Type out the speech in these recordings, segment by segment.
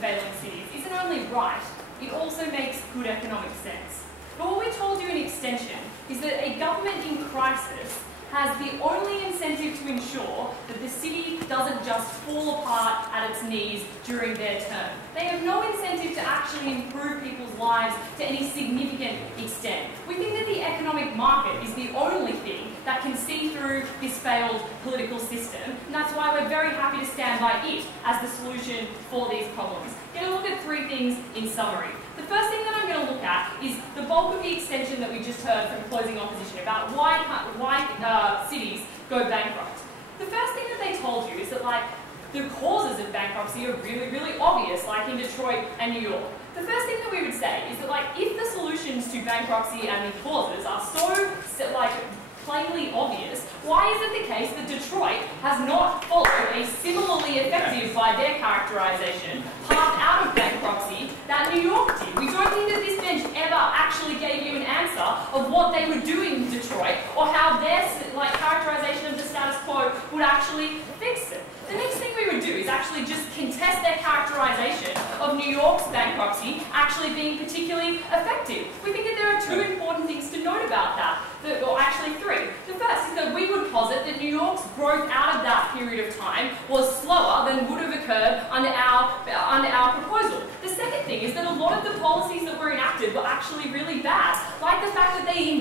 failing cities isn't only right, it also makes good economic sense. But what we told you in extension is that a government in crisis has the only incentive to ensure that the city doesn't just fall apart at its knees during their term. They have no incentive to actually improve people's lives to any significant extent. We think that the economic market is the only thing that can see through this failed political system, and that's why we're very happy to stand by it as the solution for these problems. We're going to look at three things in summary. The first thing that I'm going to look at is the bulk of the extension that we just heard from closing opposition about why cities go bankrupt. The first thing that they told you is that the causes of bankruptcy are really, really obvious, like in Detroit and New York. The first thing that we would say is that if the solutions to bankruptcy and the causes are so plainly obvious, why is it the case that Detroit has not followed a similarly effective, by their characterization, path out of bankruptcy that New York did? We don't think that this bench ever actually gave you an answer of what they would do in Detroit or how their characterization of the status quo would actually fix it. The next thing we would do is actually just contest their characterization of New York's bankruptcy actually being particularly effective. We think that there are two important things to note about that, or actually three. The first is that we would posit that New York's growth out of that period of time was slower than would have occurred under our proposal. The second thing is that a lot of the policies that were enacted were actually really bad, like the fact that they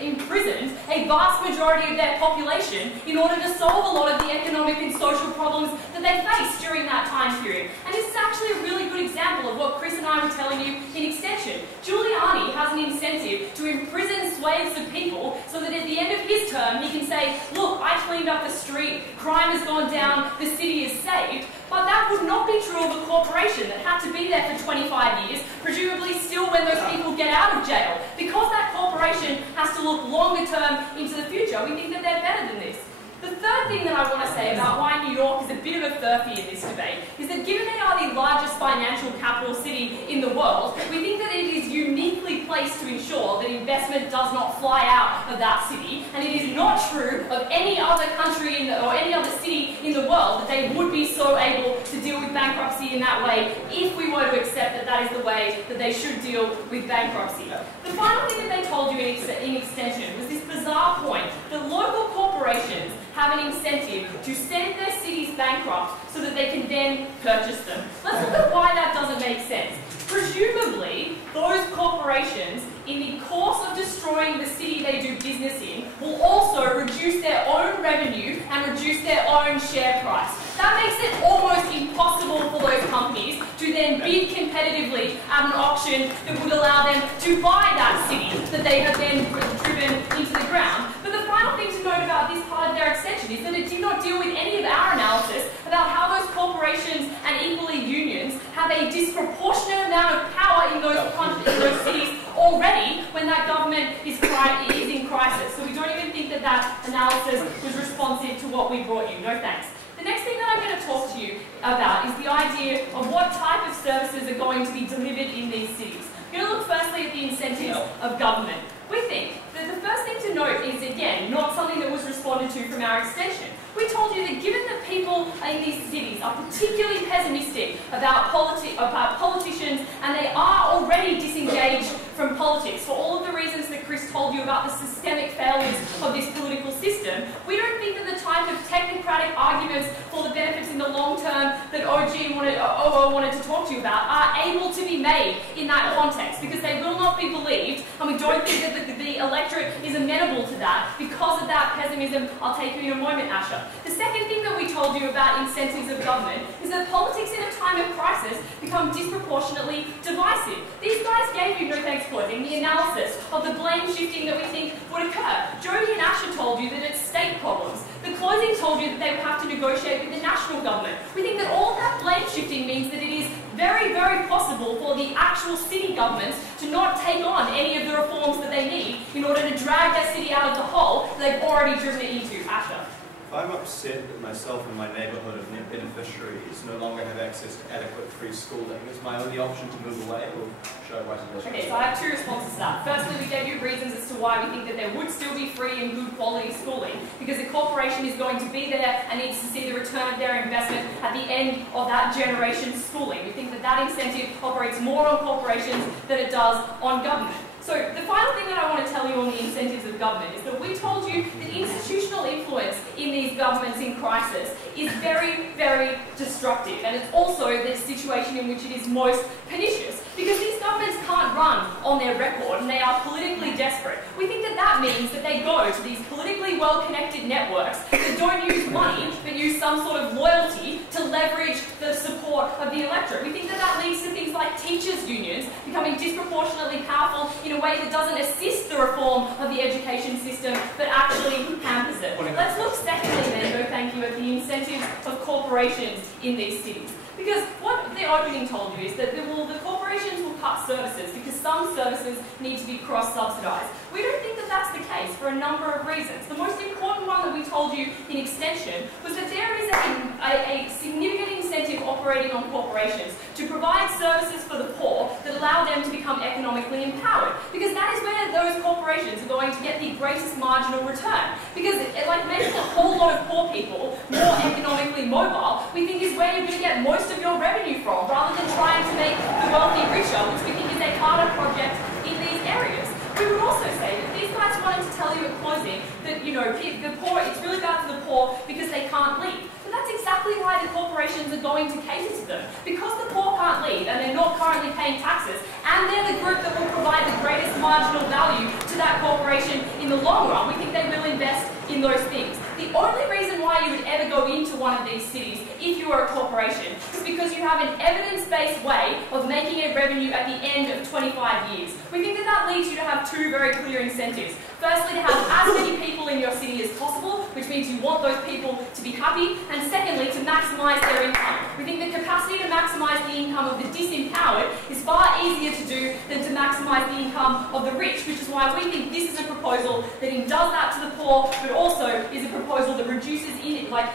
imprisoned a vast majority of their population in order to solve a lot of the economic and social problems that they faced during that time period. And this is actually a really good example of what Chris and I were telling you in extension. Giuliani has an incentive to imprison swathes of people so that at the end of his term he can say, look, I cleaned up the street, crime has gone down, the city is saved. But that would not be true of a corporation that had to be there for 25 years, presumably still when those people get out of jail. Because that corporation has to look longer term into the future, we think that they're better than this. The third thing that I want to say about why New York is a bit of a furphy in this debate is that given they are the largest financial capital city in the world, we think that it is uniquely placed to ensure that investment does not fly out of that city, and it is not true of any other country or any other city in the world that they would be so able to deal with bankruptcy in that way if we were to accept that that is the way that they should deal with bankruptcy. The final thing that they told you in extension was this bizarre point that local corporations have an incentive to send their cities bankrupt so that they can then purchase them. Let's look at why that doesn't make sense. Presumably, those corporations, in the course of destroying the city they do business in, will also reduce their own revenue and reduce their own share price. That makes it almost impossible for those companies to then bid competitively at an auction that would allow them to buy that city that they have then driven into the ground. But the final thing to note about this part of their extension is that it did not deal with any of our analysis about how those corporations and equally unions have a disproportionate amount of power in those cities already when that government is in crisis. So we don't even think that that analysis was responsive to what we brought you. No thanks. The next thing that I'm going to talk to you about is the idea of what type of services are going to be delivered in these cities. We're going to look firstly at the incentives of government. We think that the first thing to note is, again, not something that was responded to from our extension. We told you that given that people in these cities are particularly pessimistic about politicians and they are already disengaged from politics for all of the reasons that Chris told you about the systemic failures of this political system, we don't think that the type of technocratic arguments for the benefits in the long term that OO wanted to talk to you about are able to be made in that context because they will not be believed, and we don't think that the electorate is amenable to that because of that pessimism. I'll take you in a moment, Asher. The second thing that we told you about incentives of government is that politics in a time of crisis become disproportionately divisive. These guys gave you, no thanks closing, the analysis of the blame shifting that we think would occur. Jody and Asher told you that it's state problems. The closing told you that they would have to negotiate with the national government. We think that all of that blame shifting means that it is very, very possible for the actual city governments to not take on any of the reforms that they need in order to drag their city out of the hole that they've already driven it into. Asher. If I'm upset that myself and my neighbourhood of net beneficiaries no longer have access to adequate free schooling, is my only option to move away or show why? Okay, so I have two responses to that. Firstly, we gave you reasons as to to why we think that there would still be free and good quality schooling, because a corporation is going to be there and needs to see the return of their investment at the end of that generation's schooling. We think that that incentive operates more on corporations than it does on government. So the final thing that I want to tell you on the incentives of government is that we told you that institutional influence in these governments in crisis is very, very destructive, and it's also the situation in which it is most pernicious, because these governments can't run on their record and they are politically desperate. We think that that means that they go to these politically well-connected networks that don't use money but use some sort of loyalty to leverage the support of the electorate. We think that that leads to things like teachers' unions becoming disproportionately powerful in a way that doesn't assist the reform of the education system but actually hampers it. Let's look secondly then, no thank you, at the incentives of corporations in these cities. Because what the opening told you is that the corporations will cut services because some services need to be cross-subsidised. We don't think that that's the case for a number of reasons. The most important one that we told you in extension was that there is a significant incentive operating on corporations to provide services for the poor that allow them to become economically empowered. Because that is where those corporations are going to get the greatest marginal return. Because like making a whole lot of poor people more economically mobile, we think is where you're going to get most of your revenue from, rather than trying to make the wealthy richer, which we think is a harder project in these areas. We would also say that these guys wanted to tell you at closing that, you know, the poor, it's really bad for the poor because they can't leave. But that's exactly why the corporations are going to cater to them. Because the poor can't leave and they're not currently paying taxes, and they're the group that will provide the greatest marginal value to that corporation in the long run, we think they will invest in those things. The only reason why you would ever go into one of these cities if you are a corporation is because you have an evidence-based way of making a revenue at the end of 25 years. We think that that leads you to have two very clear incentives. Firstly, to have as many people in your city as possible, which means you want those people to be happy, and secondly, to maximise their income. We think the capacity to maximise the income of the disempowered is far easier to do than to maximise the income of the rich, which is why we think this is a proposal that does that to the poor, but also is a proposal that reduces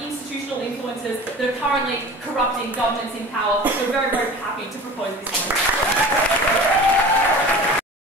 institutional influences that are currently corrupting governments in power. So we're very, very happy to propose this one.